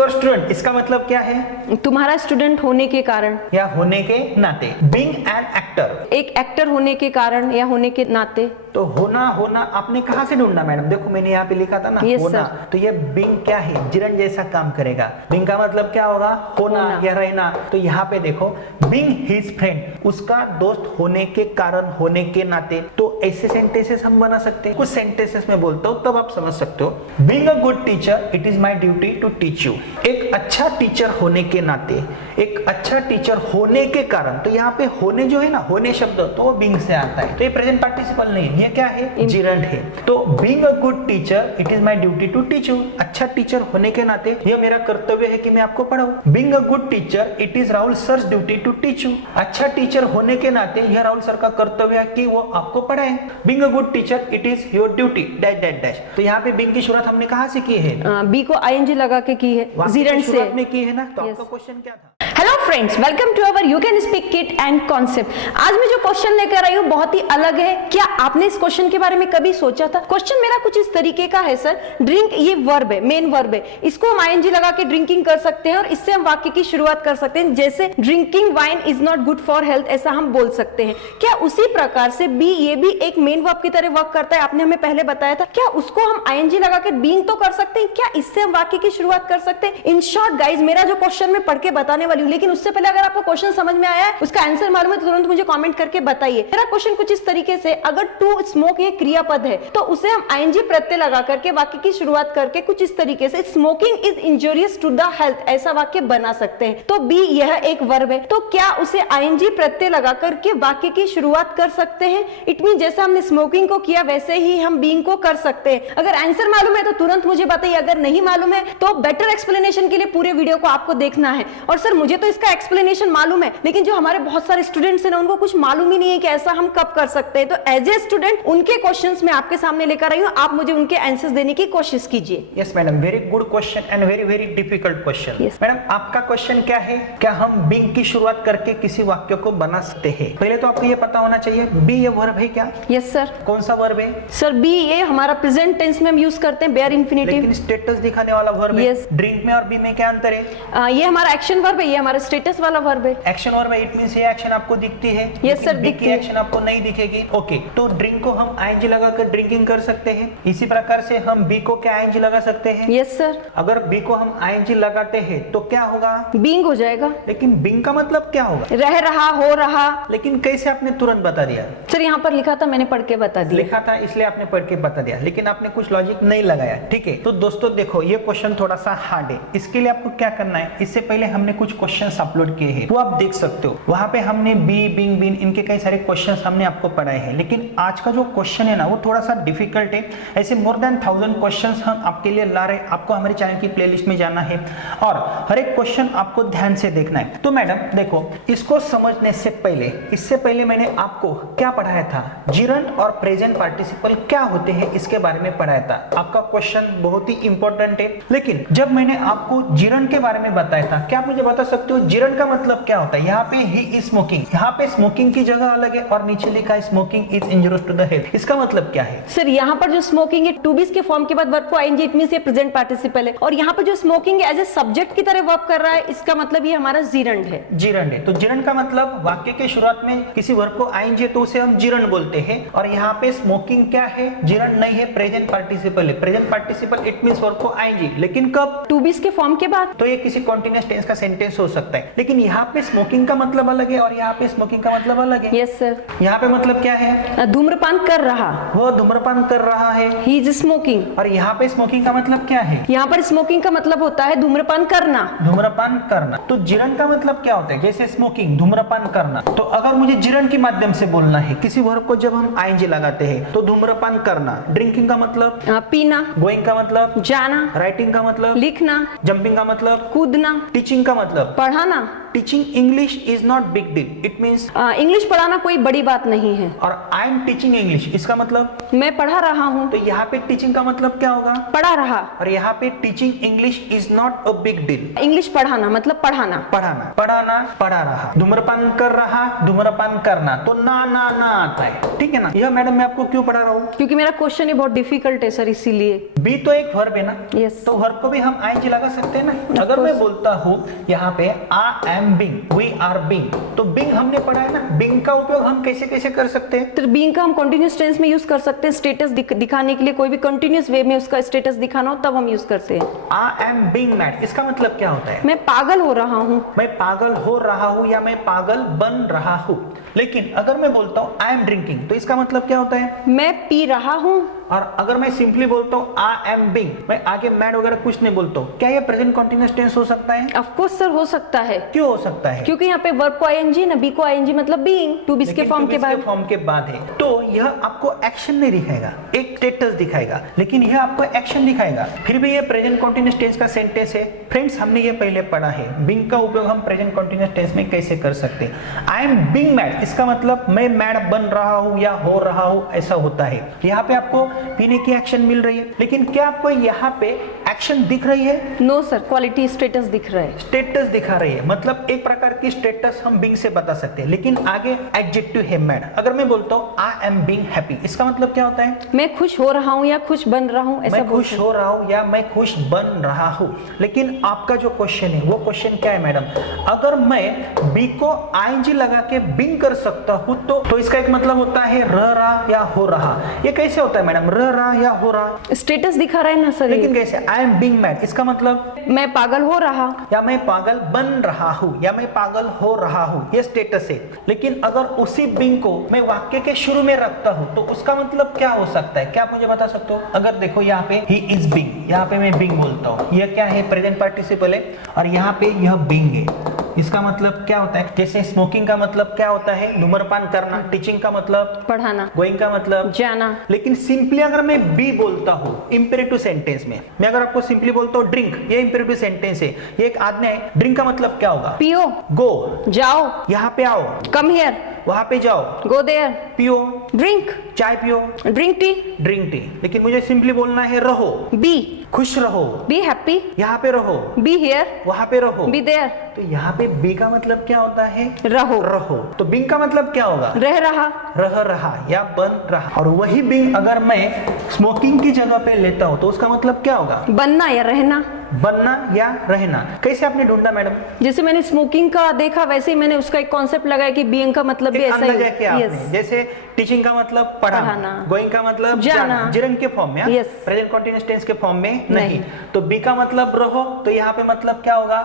Your student, इसका मतलब क्या है? तुम्हारा स्टूडेंट होने के कारण या होने के नाते। बीइंग एन एक्टर, एक एक्टर होने के कारण या होने के नाते। तो होना होना आपने कहां से ढूंढना मैडम? देखो मैंने यहाँ पे लिखा था ना Yes, होना, sir. तो ये बीइंग क्या है? जिरन जैसा काम करेगा। बीइंग का मतलब क्या होगा? होना या रहना। तो यहाँ पे देखो बीइंग हिज फ्रेंड, उसका दोस्त होने के कारण, होने के नाते। तो ऐसे सेंटेंसेस हम बना सकते हैं। कुछ सेंटेंसेस में बोलता हूँ तब आप समझ सकते हो। Being a good teacher, it is my duty to teach you. एक अच्छा टीचर होने के नाते, एक अच्छा टीचर होने के कारण। तो यहाँ पे होने जो है ना, होने शब्द तो वो बीइंग से आता है, तो ये प्रेजेंट पार्टिसिपल नहीं है, ये क्या है? जिरंड है। तो being a good teacher, it is my duty to teach you. अच्छा टीचर होने के नाते यह मेरा कर्तव्य है कि मैं आपको पढ़ाऊं। Being a good teacher, it is Rahul sir's duty to teach you. अच्छा टीचर होने के नाते यह राहुल सर का कर्तव्य है कि वो आपको पढ़ाए। Being a good teacher, it is your duty dash dash dash. तो यहाँ पे बीइंग की शुरुआत हमने कहाँ से की है? बी को आईएनजी लगा के की है, जिरंड से में की है ना। तो आपका क्वेश्चन क्या था? Hello friends, welcome to our you can speak kit and concept. आज मैं जो क्वेश्चन लेकर आई हूँ बहुत ही अलग है। क्या आपने इस क्वेश्चन के बारे में कभी सोचा था? क्वेश्चन मेरा कुछ इस तरीके का है सर। ड्रिंक ये वर्ब है, मेन वर्ब है, इसको हम आईएनजी लगा के ड्रिंकिंग कर सकते हैं और इससे हम वाक्य की शुरुआत कर सकते हैं। जैसे drinking wine is not good for health, ऐसा हम बोल सकते हैं। क्या उसी प्रकार से बी, ये भी एक मेन वर्ब की तरह वर्क करता है? आपने हमें पहले बताया था। क्या उसको हम आईएनजी लगा के बीइंग तो कर सकते हैं? क्या इससे हम वाक्य की शुरुआत कर सकते हैं? इन शॉर्ट गाइज, मेरा जो क्वेश्चन मैं पढ़ के बताने वाली हूँ, लेकिन उससे पहले अगर आपको क्वेश्चन समझ में आया है, उसका आंसर मालूम है तो तुरंत मुझे कमेंट करके बताइए। मेरा क्वेश्चन कुछ इस तरीके से, अगर टू स्मोक ये क्रियापद है तो उसे हम आईएनजी प्रत्यय लगा करके वाक्य की शुरुआत करके कुछ इस तरीके से smoking is injurious to the health, ऐसा वाक्य बना सकते हैं। तो बी यह एक वर्ब है, तो क्या उसे आईएनजी प्रत्यय लगा करके वाक्य की शुरुआत कर सकते हैं? इट मीन जैसा हमने स्मोकिंग को किया वैसे ही हम बीइंग को कर सकते हैं। अगर आंसर मालूम है तो तुरंत मुझे बताइए, अगर नहीं मालूम है तो बेटर एक्सप्लेनेशन के लिए पूरे वीडियो को आपको देखना है। और सर मुझे तो इसका एक्सप्लेनेशन मालूम है, लेकिन जो हमारे बहुत सारे स्टूडेंट्स हैं ना, उनको कुछ मालूम ही नहीं है कि ऐसा हम कब कर सकते हैं। तो एज ए स्टूडेंट उनके क्वेश्चंस मैं आपके सामने लेकर आई हूं, आप मुझे उनके आंसर्स देने की कोशिश कीजिए। Yes madam, very good question and very very difficult question. Madam आपका क्वेश्चन क्या है? क्या हम बीइंग की शुरुआत करके किसी वाक्य को बना सकते हैं? पहले तो आपको ये पता होना चाहिए बी ये वर्ब है क्या? Yes sir. कौन सा वर्ब है? सर बी ये हमारा प्रेजेंट टेंस में हम यूज करते हैं, बेयर इंफिनिटिव। लेकिन स्टेटस दिखाने वाला वर्ब है। Yes. ड्रिंक में और बी में क्या अंतर है? ये हमारा एक्शन वर्ब है, ये हमारा स्टेटस वाला वर्ब है। एक्शन वर्ब है, इट मींस ये एक्शन आपको दिखती है। यस सर, दिखती है। एक्शन आपको नहीं दिखेगी। ओके, तो ड्रिंक को हम आईएनजी लगाकर ड्रिंकिंग कर सकते हैं। इसी प्रकार से हम बी को क्या आईएनजी लगा सकते हैं? Yes sir. अगर बी को हम आईएनजी लगाते हैं तो क्या होगा? बीइंग हो जाएगा। लेकिन बीइंग का मतलब क्या होगा? रह रहा, हो रहा। लेकिन कैसे आपने तुरंत बता दिया? सर यहाँ पर लिखा था, मैंने पढ़ के बता दिया। लिखा था इसलिए आपने पढ़ के बता दिया, लेकिन आपने कुछ लॉजिक नहीं लगाया। ठीक है, तो दोस्तों देखो ये क्वेश्चन थोड़ा सा हार्ड है। इसके लिए आपको क्या करना है, इससे पहले हमने कुछ क्वेश्चंस अपलोड किए हैं, वो आप देख सकते हो। वहां पे हमने बी, बीइंग, बीन इनके कई सारे क्वेश्चंस हमने आपको पढ़ाए हैं। लेकिन आज का जो क्वेश्चन है ना, वो थोड़ा सा डिफिकल्ट है। ऐसे मोर देन 1000 क्वेश्चंस हम आपके लिए ला रहे हैं। आपको हमारे चैनल की प्लेलिस्ट में जाना है और हर एक क्वेश्चन आपको ध्यान से देखना है। तो मैडम देखो, इसको समझने से पहले, इससे पहले मैंने आपको क्या पढ़ाया था? जिरंड और प्रेजेंट पार्टिसिपल क्या होते हैं इसके बारे में पढ़ाया था। आपका क्वेश्चन बहुत ही इंपॉर्टेंट है। लेकिन जब मैंने आपको जिरंड के बारे में बताया था, क्या आप मुझे बता सकते हो जिरंड का मतलब क्या होता है? यहाँ पे ही इज स्मोकिंग, यहाँ पे स्मोकिंग की जगह अलग है और नीचे लिखा है smoking is injurious to the health. इसका मतलब क्या है? सर यहाँ पर जो स्मोकिंग है टू बीस के फॉर्म के बाद वर्ब को आईएनजी, इट मींस ये प्रेजेंट पार्टिसिपल है। और यहाँ पर जो स्मोकिंग एज ए सब्जेक्ट की तरह वर्ब कर रहा है, इसका मतलब ये हमारा जिरंड है। जिरंड है। तो जिरंड का मतलब वाक्य के शुरुआत में किसी वर्ब को आईएनजी तो उसे हम जिरंड बोलते हैं। और यहाँ पे स्मोकिंग क्या है? जिरंड नहीं है, प्रेजेंट पार्टिसिपल है। Present participle it means verb को आईएनजी, लेकिन कब? टू बीस के फॉर्म के बाद। तो ये किसी कॉन्टिन्यूअस टेंस का सेंटेंस हो सकता है। लेकिन यहाँ पे स्मोकिंग का मतलब अलग है और यहाँ पे स्मोकिंग का मतलब अलग है। Yes sir. यहाँ पे मतलब क्या है? धूम्रपान कर रहा, वो धूम्रपान कर रहा है। He is smoking. और यहाँ पे स्मोकिंग का मतलब क्या है? यहाँ पर स्मोकिंग का मतलब होता है धूम्रपान करना। धूम्रपान करना। तो जिरंड का मतलब क्या होता है? जैसे स्मोकिंग, धूम्रपान करना। तो अगर मुझे जिरंड के माध्यम से बोलना है किसी वर्ब को, जब हम आईएनजी लगाते हैं तो धूम्रपान करना। ड्रिंकिंग का मतलब पीना। गोइंग का मतलब जाना। राइटिंग का मतलब लिखना। जंपिंग का मतलब कूदना। टीचिंग का मतलब पढ़ाना। Teaching English is not big deal, it means English पढ़ाना कोई बड़ी बात नहीं है। और आई एम टीचिंग इंग्लिश, इसका मतलब मैं पढ़ा रहा हूँ। तो यहाँ पे टीचिंग का मतलब क्या होगा? पढ़ा रहा। और यहाँ पे teaching English is not a big deal. English पढ़ाना मतलब पढ़ाना। पढ़ाना, पढ़ाना, पढ़ा रहा। धूम्रपान कर रहा, धूम्रपान करना, तो ना ना ना आता है। ठीक है ना? यह मैडम मैं आपको क्यों पढ़ा रहा हूँ? क्योंकि मेरा क्वेश्चन ही बहुत डिफिकल्ट है सर, इसीलिए। बी तो एक वर्ब है ना, Yes. तो वर्ब को भी हम आईएनजी लगा सकते हैं ना। अगर course. मैं बोलता हूँ यहाँ पे I am being, we are being, तो बीइंग हमने पढ़ा है ना, बीइंग का उपयोग हम कैसे कैसे कर सकते हैं? तो बीइंग का हम कंटिन्यूस टेंस में यूज कर सकते हैं, स्टेटस दिखाने के लिए, कोई भी कंटिन्यूस वे में उसका स्टेटस दिखाना हो तब हम यूज करते हैं। आई एम बीइंग मैड, इसका मतलब क्या होता है? मैं पागल हो रहा हूँ। मैं पागल हो रहा हूँ या मैं पागल बन रहा हूँ। लेकिन अगर मैं बोलता हूँ आई एम ड्रिंकिंग, तो इसका मतलब क्या होता है? मैं पी रहा हूँ। और अगर मैं सिंपली बोलता हूँ आई एम बीइंग, मैं आगे मैड वगैरह कुछ नहीं बोलता हूँ, क्या ये प्रेजेंट कंटीन्यूअस टेंस हो सकता है? ऑफ कोर्स सर, हो सकता है। क्यों हो सकता है? क्योंकि यहाँ पे वर्ब को आईएनजी ना, बी को आईएनजी मतलब बीइंग, टू बी के फॉर्म के बाद। फॉर्म के बाद है, तो यह आपको एक्शन नहीं दिखाएगा, एक स्टेटस दिखाएगा, लेकिन यह आपको एक्शन दिखाएगा। फिर भी ये प्रेजेंट कंटीन्यूअस टेंस का सेंटेंस है। फ्रेंड्स, हमने ये पहले पढ़ा है, बीइंग का उपयोग हम प्रेजेंट कंटीन्यूअस टेंस में कैसे कर सकते हैं। आई एम बीइंग मैड, इसका मतलब मैं मैड बन रहा हूँ या हो रहा हूँ, ऐसा होता है। यहाँ पे आपको पीने की एक्शन मिल रही है, लेकिन क्या आपको यहाँ पे एक्शन दिख रही है? नो सर, क्वालिटी स्टेटस दिख रहा है। स्टेटस दिखा रही है, मतलब एक प्रकार की स्टेटस हम बीइंग से बता सकते हैं, लेकिन आगे एडजेक्टिव है मैड। अगर मैं बोलता हूँ आई एम बीइंग हैप्पी, इसका मतलब क्या होता है? मैं खुश हो रहा हूँ या खुश बन रहा हूँ, ऐसा मैं खुश हो रहा हूँ या मैं खुश बन रहा हूँ। लेकिन आपका जो क्वेश्चन है वो क्वेश्चन क्या है मैडम? अगर मैं बी को आईएनजी लगा के बीइंग कर सकता हूँ तो इसका एक मतलब होता है रह रहा या हो रहा। ये कैसे होता है मैडम, रह रहा या हो रहा? स्टेटस दिखा रहा है ना सर। लेकिन कैसे? आई एम बीइंग मैड, इसका मतलब मैं पागल हो रहा, या मैं पागल बन रहा हूँ या मैं पागल हो रहा हूँ, ये स्टेटस है। लेकिन अगर उसी बीइंग को मैं वाक्य के शुरू में रखता हूँ तो उसका मतलब क्या हो सकता है? क्या आप मुझे बता सकते हो? अगर देखो यहाँ पे ही इज बीइंग, यहाँ पे मैं बीइंग बोलता हूँ, यह क्या है? प्रेजेंट पार्टिसिपल है, और यहाँ पे यह बीइंग है। इसका मतलब क्या होता है? जैसे स्मोकिंग का मतलब क्या होता है? धूम्रपान करना। टीचिंग का मतलब पढ़ाना। गोइंग का मतलब जाना। लेकिन सिंपली अगर मैं बी बोलता हूँ इंपेरेटिव सेंटेंस में, मैं अगर आपको सिंपली बोलता हूँ ड्रिंक, ये इंपेरेटिव सेंटेंस है, ये एक आज्ञा है। ड्रिंक का मतलब क्या होगा? पियो, गो, जाओ, यहाँ पे आओ, कम हियर, वहां पे जाओ, गो देयर, पियो, ड्रिंक, चाय पियो, ड्रिंक टी, ड्रिंक टी। लेकिन मुझे सिंपली बोलना है रहो, बी, खुश रहो, बी हैप्पी, यहाँ पे रहो, बी हियर, वहां पे रहो, बी देयर। तो यहाँ पे बी का मतलब क्या होता है? रहो। रहो। तो बिंग का मतलब क्या होगा? रह रहा, रह रहा या बन रहा। और वही बिंग अगर मैं स्मोकिंग की जगह पे लेता हूँ तो उसका मतलब क्या होगा? बनना या रहना। बनना या रहना। कैसे आपने ढूंढा मैडम? जैसे मैंने स्मोकिंग का देखा वैसे ही मैंने उसका एक कॉन्सेप्ट लगाया कि बीइंग का मतलब भी एक ऐसा अंदाजा किया ही। आपने। जैसे टीचिंग का मतलब पढ़ाना, गोइंग का मतलब जाना, जिरंग के फॉर्म में, Yes. प्रेजेंट कंटीन्यूअस टेंस के फॉर्म में नहीं। तो बी का मतलब रहो, तो यहाँ पे मतलब क्या होगा?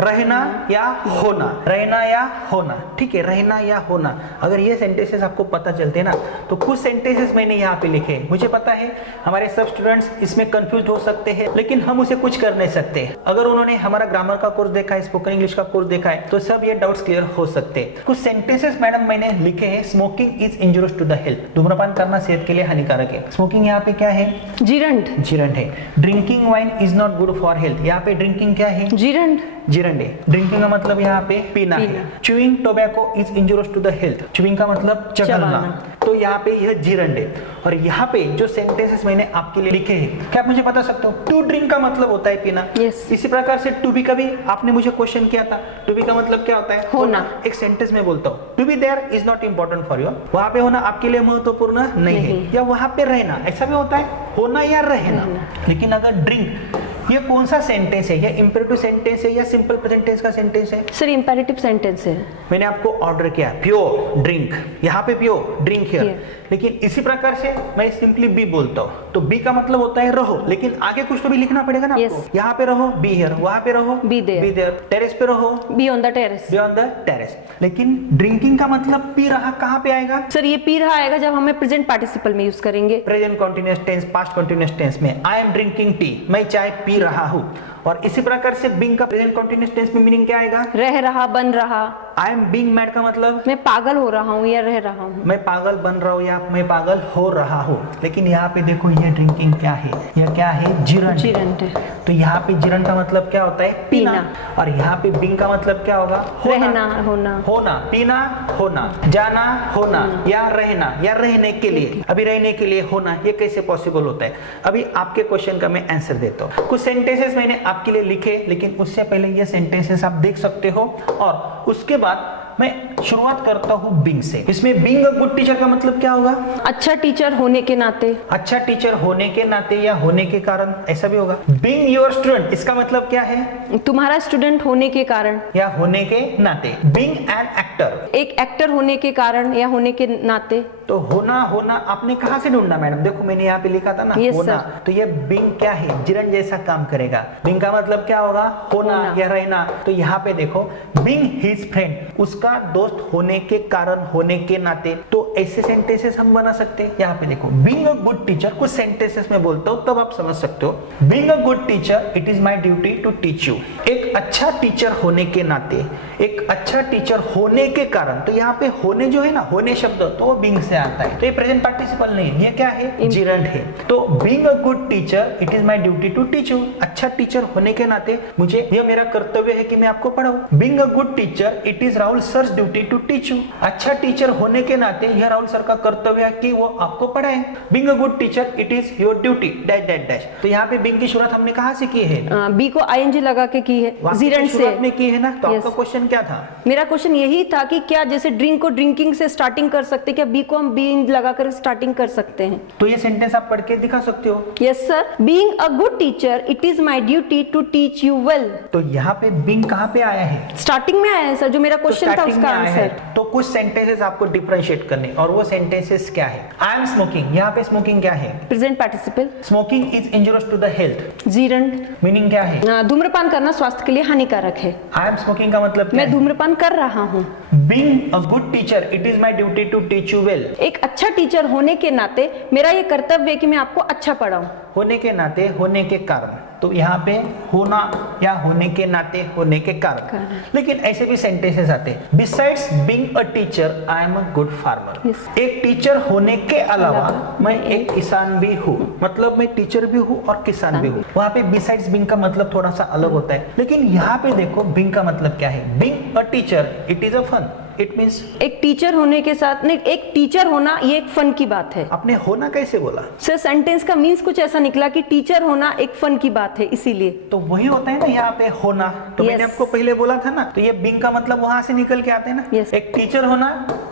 रहना या होना, रहना या होना। ठीक है, रहना या होना। अगर ये सेंटेंसेस आपको पता चलते ना, तो कुछ सेंटेंसेस मैंने यहाँ पे लिखे। मुझे पता है हमारे सब स्टूडेंट्स इसमें कंफ्यूज हो सकते हैं, लेकिन हम उसे कुछ कर नहीं सकते। अगर उन्होंने हमारा ग्रामर का कोर्स देखा है, स्पोकन इंग्लिश का कोर्स देखा है, तो सब ये डाउट्स क्लियर हो सकते हैं। कुछ सेंटेंसेस मैडम मैंने लिखे हैं। Smoking is injurious to the health, धूम्रपान करना सेहत के लिए हानिकारक है। स्मोकिंग यहाँ पे क्या है? जिरंड। जिरंड है। Drinking wine is not good for health, यहाँ पे ड्रिंकिंग क्या है? जिरंड। जिरंड है। ड्रिंकिंग का मतलब यहाँ पे पीना है। Chewing tobacco is injurious to the health, chewing का मतलब चबाना। तो यहाँ पे यह जिरंड है। और यहाँ पे जो सेंटेंसेस मैंने आपके लिए लिखे हैं, क्या आप मुझे बता सकते हो? टू ड्रिंक का मतलब होता है पीना। Yes. इसी प्रकार से टू बी का भी आपने मुझे क्वेश्चन किया था। टू बी का मतलब क्या होता है? होना। एक सेंटेंस में बोलता हूँ, to be there is not important for you, वहां पे होना आपके लिए महत्वपूर्ण नहीं है। या वहां पे रहना, ऐसा भी होता है, होना या रहना। लेकिन अगर ड्रिंक, ये कौन सा सेंटेंस है? ये इंपेरेटिव सेंटेंस है या सिंपल प्रेजेंट टेंस का सेंटेंस है? सर इंपेरेटिव सेंटेंस है। मैंने आपको ऑर्डर किया, पियो ड्रिंक, यहाँ पे पियो ड्रिंक हियर। लेकिन इसी प्रकार से मैं सिंपली बी बोलता हूँ, तो बी का मतलब होता है रहो, लेकिन आगे कुछ तो भी लिखना पड़ेगा ना आपको। यहाँ पे रहो, बी हियर, वहां पे रहो, बी देयर, टेरेस पे रहो, be on the terrace, be on the terrace. लेकिन ड्रिंकिंग का मतलब पी रहा कहाँ पे आएगा? सर ये पी रहा आएगा जब हमें प्रेजेंट पार्टिसिपल में यूज करेंगे। Present continuous tense, past continuous tense में आई एम ड्रिंकिंग टी, मैं चाय पी रहा हूँ। और इसी प्रकार से बीइंग का प्रेजेंट कंटीन्यूअस टेंस में मीनिंग क्या आएगा? रह रहा, बन रहा। आई एम बीइंग मैड का मतलब मैं पागल हो रहा हूँ या रह रहा हूँ। मैं पागल बन रहा हूँ या मैं पागल हो रहा हूँ। लेकिन यहाँ पे देखो ये ड्रिंकिंग क्या है? यह क्या है? जिरंड। जिरंड है। तो यहाँ पे जिरंड का मतलब क्या होता है? पीना। और यहाँ पे बीइंग का मतलब क्या होगा? रहना, होना। होना, पीना, होना, जाना, होना, या रहना, या रहने के लिए। अभी रहने के लिए होना, ये कैसे पॉसिबल होता है? अभी आपके क्वेश्चन का मैं आंसर देता हूँ। कुछ सेंटेंसेस मैंने आपके लिए लिखे, लेकिन उससे पहले ये सेंटेंसेस आप देख सकते हो, और उसके बाद मैं शुरुआत करता हूँ बीइंग से। इसमें बीइंग अ गुड टीचर का मतलब क्या होगा? अच्छा टीचर होने के नाते। अच्छा टीचर होने के नाते या होने के कारण, ऐसा भी होगा। बीइंग योर स्टूडेंट, इसका मतलब क्या है? तुम्हारा स्टूडेंट होने के कारण या होने के नाते। बीइंग एन एक्टर, एक एक्टर होने के कारण या होने के नाते। तो होना होना आपने कहाँ से ढूंढना मैडम? देखो मैंने यहाँ पे लिखा था ना Yes, होना, sir. तो ये बीइंग क्या है? जिरन जैसा काम करेगा। बीइंग का मतलब क्या होगा? होना या रहना। तो यहाँ पे देखो बीइंग हिज फ्रेंड, उसका दोस्त होने के कारण, होने के नाते। तो ऐसे सेंटेंसेस हम बना सकते हैं। यहाँ पे देखो बीइंग अ गुड टीचर, कुछ सेंटेंसेस में बोलता हूँ तब आप समझ सकते हो। Being a good teacher, it is my duty to teach you. एक अच्छा टीचर होने के नाते, एक अच्छा टीचर होने के कारण। तो यहाँ पे होने जो है ना, होने शब्द तो वो बीइंग से आता है, तो ये प्रेजेंट पार्टिसिपल नहीं है, ये क्या है? जिरंड है। तो being a good teacher, it is my duty to teach you. अच्छा टीचर होने के नाते मुझे, यह मेरा कर्तव्य है कि मैं आपको पढ़ाऊं। Being a good teacher, it is Rahul sir's duty to teach you. अच्छा टीचर होने के नाते यह राहुल सर का कर्तव्य है कि वो आपको पढ़ाएं। Being a good teacher, it is your duty dash dash dash. तो यहाँ पे बीइंग की शुरुआत हमने कहाँ से की है? बी को आईएनजी लगा के की है, जिरंड से में की है ना। तो आपका क्वेश्चन क्या था? मेरा क्वेश्चन यही था कि क्या जैसे ड्रिंक को ड्रिंकिंग से स्टार्टिंग कर सकते, क्या बी को हम बीइंग लगाकर स्टार्टिंग कर सकते हैं? तो ये सेंटेंस आप पढ़ के दिखा सकते हो। Yes sir. Being a good teacher, it is my duty to teach you well. तो यहाँ पे बीइंग कहाँ पे आया है? स्टार्टिंग में आया है सर, जो मेरा क्वेश्चन था उसका आंसर। तो कुछ सेंटेंसेस आपको डिफरेंशिएट करने, और वो सेंटेंसेस क्या है? आई एम स्मोकिंग, यहाँ पे स्मोकिंग क्या है? Present participle. Smoking is injurious to the health, gerund. Meaning क्या है? धूम्रपान करना स्वास्थ्य के लिए हानिकारक है। आई एम स्मोकिंग का मतलब क्या मैं है? धूम्रपान कर रहा हूँ। Being a good teacher, it is my duty to teach you well. एक अच्छा टीचर होने के नाते मेरा ये कर्तव्य है कि मैं आपको अच्छा पढ़ाऊं। होने के नाते, होने के कारण। तो यहाँ पे होना या होने के नाते, होने के कारण। लेकिन ऐसे भी सेंटेंसेस आते हैं। Besides being a teacher, I am a good farmer. Yes. एक टीचर होने के अलावा मैं एक किसान भी हूँ। मतलब मैं टीचर भी हूँ और किसान भी हूँ। वहाँ पे बिसाइड्स बीइंग का मतलब थोड़ा सा अलग होता है। लेकिन यहाँ पे देखो बीइंग का मतलब क्या है? Being a teacher, it is a fun. It means एक टीचर होने के साथ नहीं, एक टीचर होना ये एक फन की बात है। आपने होना कैसे बोला? सर सेंटेंस का मीन्स कुछ ऐसा निकला कि टीचर होना एक फन की बात है, इसीलिए। तो वही होता है ना यहाँ पे होना। तो Yes. मैंने आपको पहले बोला था ना, तो ये बीइंग का मतलब वहां से निकल के आते हैं ना। Yes. एक टीचर होना,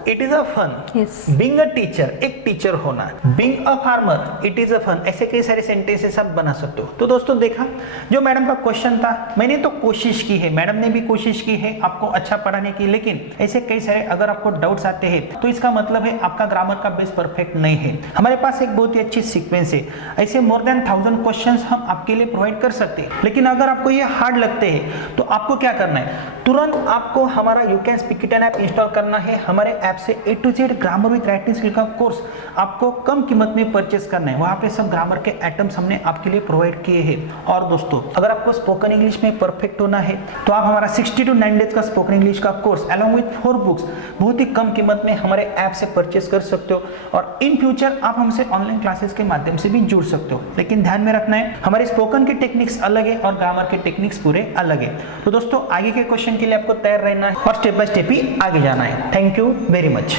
it is a fun. Yes. Being a teacher, एक टीचर होना। Being a farmer, it is a fun. ऐसे कई सारे सेंटेंसेस आप बना सकते हो। तो दोस्तों देखा, जो मैडम का क्वेश्चन था, मैंने तो कोशिश की है, मैडम ने भी कोशिश की है आपको अच्छा पढ़ाने की। लेकिन ऐसे कई सारे अगर आपको डाउट्स आते हैं तो इसका मतलब है आपका ग्रामर का बेस परफेक्ट नहीं है। हमारे पास एक बहुत ही अच्छी सीक्वेंस है, ऐसे मोर देन 1000 क्वेश्चंस हम आपके लिए प्रोवाइड कर सकते हैं। लेकिन अगर आपको ये हार्ड लगते हैं तो आपको क्या करना है? तुरंत आपको हमारा you can speak it app install करना है। हमारे ऐप से A to Z grammar with writing skill का कोर्स आपको कम कीमत में परचेस करना है। वहां पे सब ग्रामर के एटम्स हमने आपके लिए प्रोवाइड किए हैं। और दोस्तों अगर आपको स्पोकन इंग्लिश में परफेक्ट होना है तो आप हमारा 60 to 9 डेज का स्पोकन इंग्लिश का कोर्स अलॉन्ग विद 4 बुक्स बहुत ही कम कीमत में हमारे ऐप से परचेस कर सकते हो। और इन फ्यूचर आप हमसे ऑनलाइन क्लासेस के माध्यम से भी जुड़ सकते हो। लेकिन ध्यान में रखना है, हमारे स्पोकन के टेक्निक्स अलग है और ग्रामर के टेक्निक्स पूरे अलग है। तो दोस्तों आगे के क्वेश्चन के लिए आपको तैयार रहना है और स्टेप बाय स्टेप ही आगे जाना है। Thank you very much.